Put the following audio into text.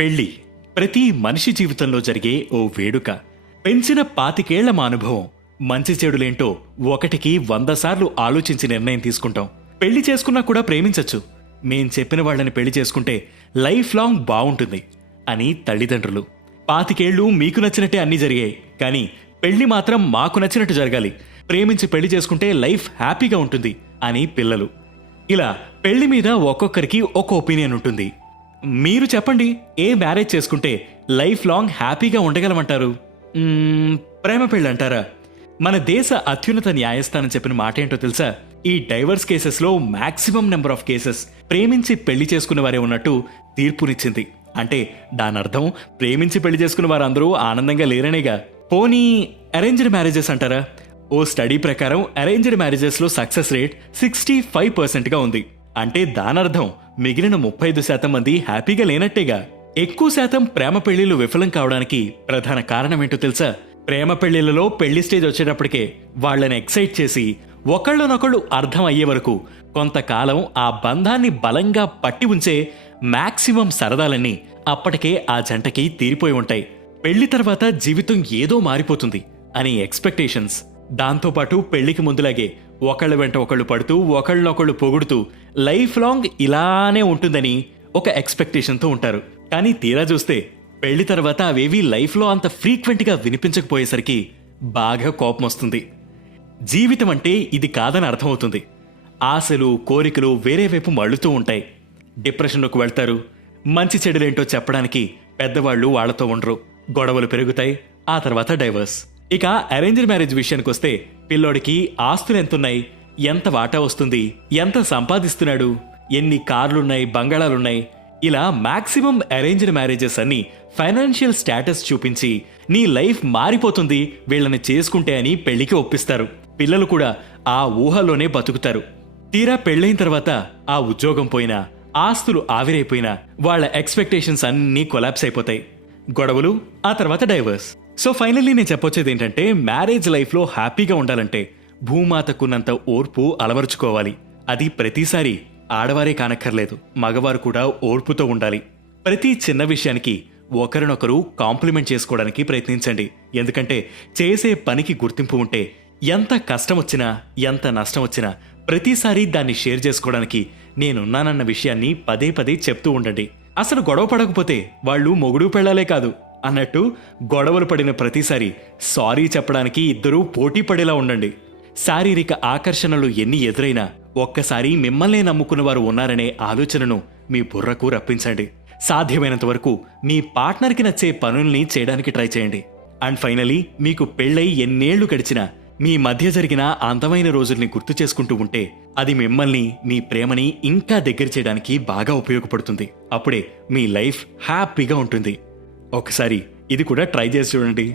పెళ్లి ప్రతి మనిషి జీవితంలో జరిగే ఓ వేడుక. పెంచిన 25 ఏళ్ల మా అనుభవం మంచి చెడులేంటో 1కి 100 సార్లు ఆలోచించి నిర్ణయం తీసుకుంటాం. పెళ్లి చేసుకున్నా కూడా ప్రేమించచ్చు. మేం చెప్పిన వాళ్ళని పెళ్లి చేసుకుంటే లైఫ్ లాంగ్ బావుంటుంది అని తల్లిదండ్రులు. 25 ఏళ్లు మీకు నచ్చినట్టే అన్నీ జరిగాయి, కానీ పెళ్లి మాత్రం మాకు నచ్చినట్టు జరగాలి, ప్రేమించి పెళ్లి చేసుకుంటే లైఫ్ హ్యాపీగా ఉంటుంది అని పిల్లలు. ఇలా పెళ్లి మీద ఒక్కొక్కరికి ఒక ఒపీనియన్ ఉంటుంది. మీరు చెప్పండి, ఏ మ్యారేజ్ చేసుకుంటే లైఫ్ లాంగ్ హ్యాపీగా ఉండగలమంటారు? ప్రేమ పెళ్ళి అంటారా? మన దేశ అత్యున్నత న్యాయస్థానం చెప్పిన మాట ఏంటో తెలుసా? ఈ డైవర్స్ కేసెస్లో మాక్సిమం నెంబర్ ఆఫ్ కేసెస్ ప్రేమించి పెళ్లి చేసుకున్న వారే ఉన్నట్టు తీర్పునిచ్చింది. అంటే దానర్థం ప్రేమించి పెళ్లి చేసుకున్న వారందరూ ఆనందంగా లేరనేగా. పోనీ అరేంజ్డ్ మ్యారేజెస్ అంటారా? ఓ స్టడీ ప్రకారం అరేంజ్డ్ మ్యారేజెస్లో సక్సెస్ రేట్ 65% ఉంది. అంటే దానర్థం మిగిలిన 35% మంది హ్యాపీగా లేనట్టేగా. ఎక్కువ శాతం ప్రేమ పెళ్లిళ్లు విఫలం కావడానికి ప్రధాన కారణమేంటో తెలుసా? ప్రేమ పెళ్లిళ్లలో పెళ్లి స్టేజ్ వచ్చేటప్పటికే వాళ్లని ఎక్సైట్ చేసి ఒకళ్ళనొకళ్ళు అర్థం అయ్యే వరకు కొంతకాలం ఆ బంధాన్ని బలంగా పట్టి ఉంచే మాక్సిమం సరదాలన్నీ అప్పటికే ఆ జంటకి తీరిపోయి ఉంటాయి. పెళ్లి తర్వాత జీవితం ఏదో మారిపోతుంది అని ఎక్స్పెక్టేషన్స్. దాంతోపాటు పెళ్లికి ముందులాగే ఒకళ్ళ వెంట ఒకళ్ళు పడుతూ ఒకళ్ళనొకళ్ళు పొగుడుతూ లైఫ్ లాంగ్ ఇలానే ఉంటుందని ఒక ఎక్స్పెక్టేషన్తో ఉంటారు. కానీ తీరా చూస్తే పెళ్లి తర్వాత అవేవీ లైఫ్లో అంత ఫ్రీక్వెంట్గా వినిపించకపోయేసరికి బాగా కోపం వస్తుంది. జీవితం అంటే ఇది కాదని అర్థమవుతుంది. ఆశలు కోరికలు వేరే వైపు మళ్ళుతూ ఉంటాయి. డిప్రెషన్లోకి వెళ్తారు. మంచి చెడులేంటో చెప్పడానికి పెద్దవాళ్లు వాళ్లతో ఉండరు. గొడవలు పెరుగుతాయి. ఆ తర్వాత డైవర్స్. ఇక అరేంజ్డ్ మ్యారేజ్ విషయానికి వస్తే పిల్లోడికి ఆస్తులు ఎంతున్నాయి, ఎంత వాటా వస్తుంది, ఎంత సంపాదిస్తున్నాడు, ఎన్ని కార్లున్నాయి, బంగాళాలున్నాయి, ఇలా మాక్సిమం అరేంజ్డ్ మ్యారేజెస్ అన్ని ఫైనాన్షియల్ స్టేటస్ చూపించి నీ లైఫ్ మారిపోతుంది వీళ్ళని చేసుకుంటే అని పెళ్లికి ఒప్పిస్తారు. పిల్లలు కూడా ఆ ఊహలోనే బతుకుతారు. తీరా పెళ్లైన తర్వాత ఆ ఉద్యోగం పోయినా, ఆస్తులు ఆవిరైపోయినా వాళ్ళ ఎక్స్పెక్టేషన్స్ అన్నీ కొలాప్స్ అయిపోతాయి. గొడవలు, ఆ తర్వాత డైవర్స్. సో ఫైనల్లీ నేను చెప్పొచ్చేది ఏంటంటే, మ్యారేజ్ లైఫ్లో హ్యాపీగా ఉండాలంటే భూమాతకున్నంత ఓర్పు అలవరుచుకోవాలి. అది ప్రతిసారి ఆడవారే కానక్కర్లేదు, మగవారు కూడా ఓర్పుతో ఉండాలి. ప్రతి చిన్న విషయానికి ఒకరినొకరు కాంప్లిమెంట్ చేసుకోవడానికి ప్రయత్నించండి. ఎందుకంటే చేసే పనికి గుర్తింపు ఉంటే ఎంత కష్టం వచ్చినా ఎంత నష్టం వచ్చినా ప్రతిసారి దాన్ని షేర్ చేసుకోవడానికి నేనున్నానన్న విషయాన్ని పదే పదే చెప్తూ ఉండండి. అసలు గొడవ పడకపోతే వాళ్ళు మొగుడు పెళ్ళాలే కాదు అన్నట్టు గొడవలు పడిన ప్రతిసారి సారీ చెప్పడానికి ఇద్దరూ పోటీ పడేలా ఉండండి. శారీరక ఆకర్షణలు ఎన్ని ఎదురైనా ఒక్కసారి మిమ్మల్నే నమ్ముకున్న వారు ఉన్నారనే ఆలోచనను మీ బుర్రకు రప్పించండి. సాధ్యమైనంత వరకు మీ పార్ట్నర్కి నచ్చే పనుల్ని చేయడానికి ట్రై చేయండి. అండ్ ఫైనలీ, మీకు పెళ్ళై ఎన్నేళ్లు గడిచినా మీ మధ్య జరిగిన అందమైన రోజుల్ని గుర్తు చేసుకుంటూ ఉంటే అది మిమ్మల్ని, మీ ప్రేమని ఇంకా దగ్గర చేయడానికి బాగా ఉపయోగపడుతుంది. అప్పుడే మీ లైఫ్ హ్యాపీగా ఉంటుంది. ఒకసారి ఇది కూడా ట్రై చేసి చూడండి.